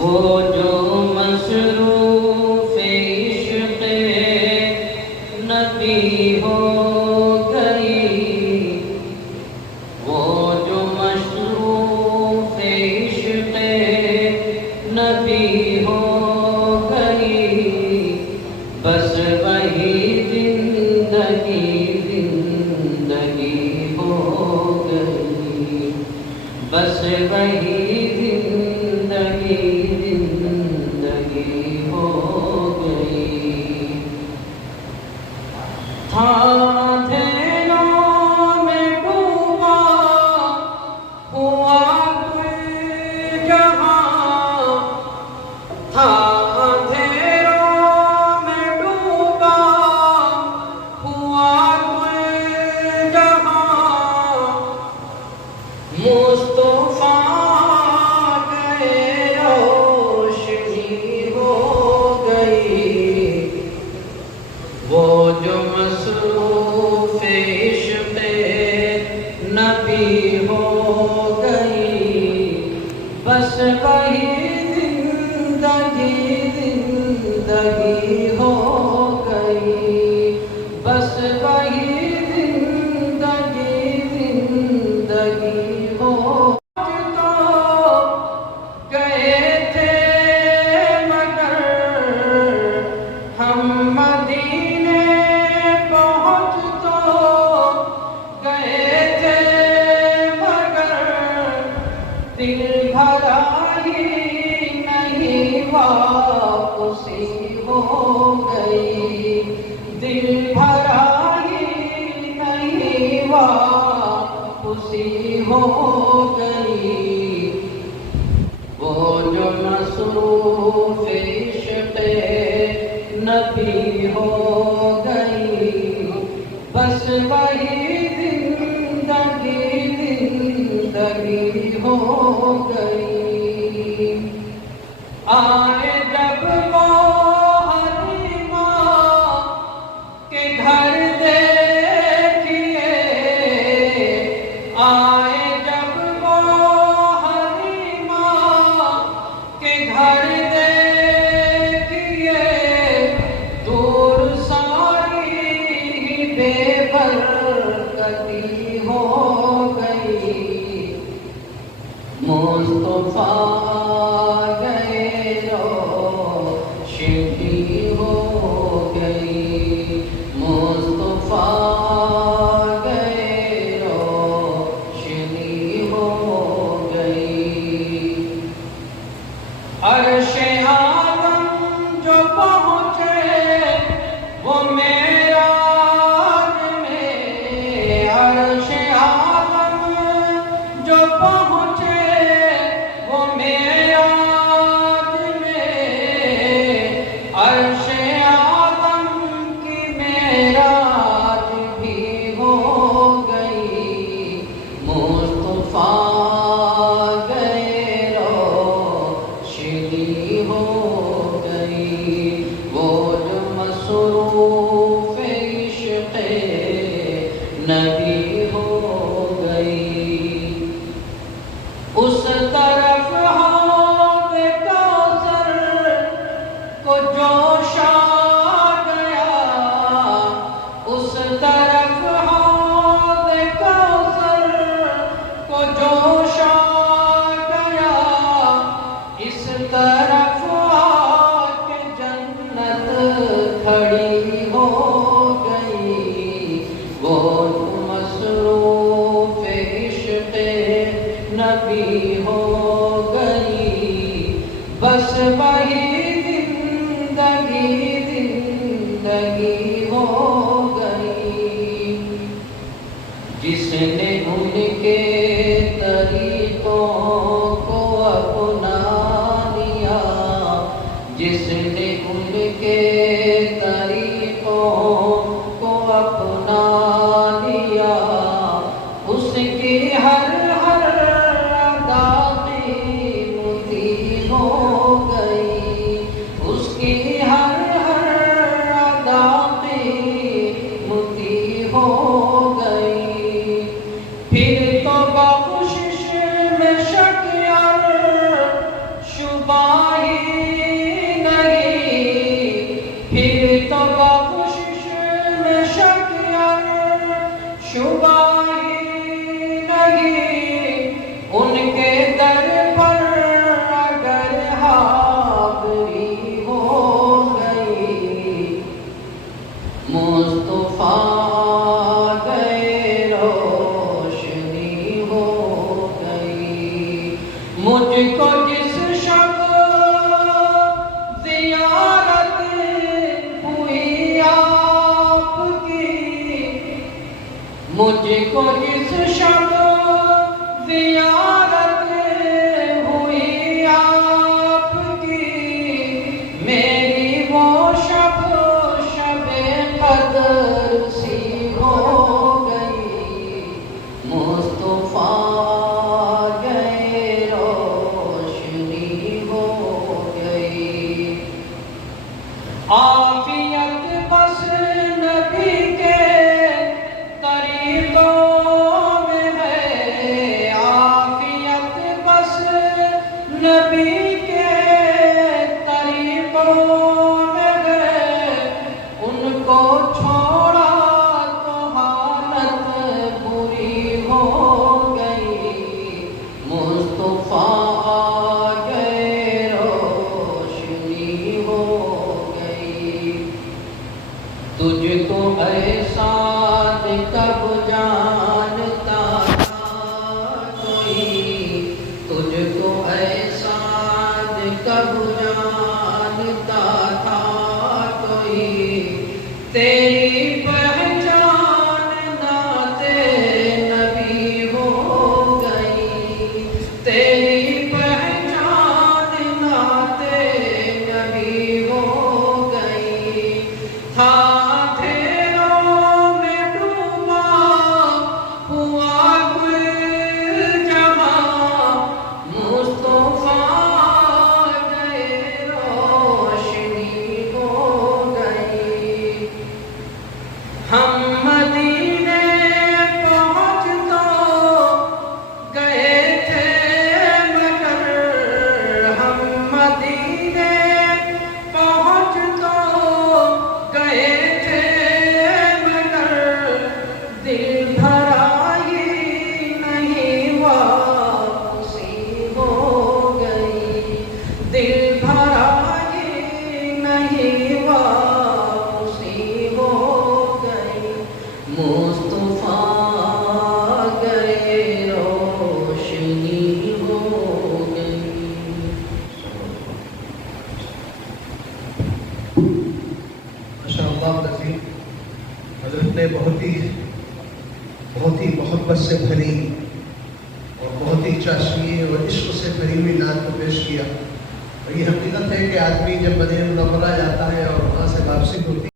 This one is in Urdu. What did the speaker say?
وہ جو مصروف عشق نبی ہو گئی، وہ جو مصروف عشق نبی ہو گئی، بس وہی زندگی زندگی ہو گئی، بس وہی زندگی زندگی ہو گئی۔ تھا اندھیروں میں ڈوبا ہوا کوئی جہاں، تھا اندھیروں میں ڈوبا ہوا کوئی جہاں، مصطفیٰ گئے روشنی ہو گئی، وہ جو مصروف عشق نبی ہو گئی، بس وہی زندگی زندگی ہو گئی، بس وہی زندگی زندگی ہو تو گئے تھے مگر ہم مدینے پہنچ تو گئے تھے مگر دل بھرا ہی نہیں واپسی ہو گئی، دل بھرا ہی نہیں واپسی ہو گئی، وہ جو مصروف عشق نبی ہو گئی، بس وہی زندگی زندگی ہو گئی۔ آئے جب وہ حلیمہ کے گھر دیکھیے، آئے جب وہ حلیمہ کے گھر دیکھیے، دور ساری بے برکتی ہو گئی، مصطفیٰ گئے روشنی ہو گئی، مصطفیٰ گئے روشنی ہو گئی۔ عرش اعظم جو پہنچے وہ معراج میں، عرش اعظم جو پہنچے وہ معراج میں، عرش اعظم کی معراج بھی ہو گئی، مصطفیٰ گئے روشنی ہو گئی، وہ جو مصروف عشق نبی ہو گئی۔ اس طرف حوض کوثر کو جوش آ گیا، اس طرف حوض کوثر کو جوش آ گیا، اس طرف آ کے جنت کھڑی ہو گئی، وہ مصروف عشق نبی ہو گئی، بس وہی زندگی زندگی ہو گئی، جس نے ان کے طریقوں کو اپنا لیا، جس نے ان کے طریقوں کو اپنا لیا، اس کی ہر ادا قیمتی ہو گئی، اس کی ہر ادا قیمتی ہو گئی، پھر تو بخشش میں شک اور شبہ ہی نہیں، پھر تو بخشش میں شک اور شبہ ہی نہیں، ان کے در پر اگر حاضری ہو گئی، مصطفیٰ گئے روشنی ہو گئی۔ مجھ کو جس شب زیارت ہوئی آپ کی، مجھ کو جس شب زیارت ہوئی آپ کی، میری وہ شب قدر سی ہو گئی، مصطفیٰ گئے روشنی ہو گئی۔ عافیت بس نبی کے طریقوں میں ہے، عافیت بس نبی کے طریقوں میں ہے، ان کو چھوڑا تو حالت بری ہو گئی، مصطفیٰ گئے روشنی ہو گئی۔ تجھ کو اے سعد کب جانتا تھا کوئی، تجھ کو اے سعد کب جانتا تھا کوئی، تیری پہچان نعت نبی ہو گئی، تیری پہچان نعت نبی ہو گئی۔ تھا اندھیروں میں ڈوبا ہوا گل جہاں، مصطفیٰ گئے روشنی ہو گئی۔ ہم مدینے پہنچ تو گئے تھے مگر، ہم مدینے پہنچ تو گئے تھے مگر، دل بھرا ہی نہیں واپسی ہو گئی، دل بھرا ہی نہیں واپسی ہو گئی، مصطفیٰ گئے روشنی ہو گئی۔ ماشاء اللہ نظیم، حضرت نے بہت ہی محبت سے بھری اور بہت ہی چاشنی اور عشق سے بھری ہوئی نعت کو پیش کیا۔ اور یہ حقیقت ہے کہ آدمی جب مدینہ منورہ جاتا ہے اور وہاں سے واپسی ہوتی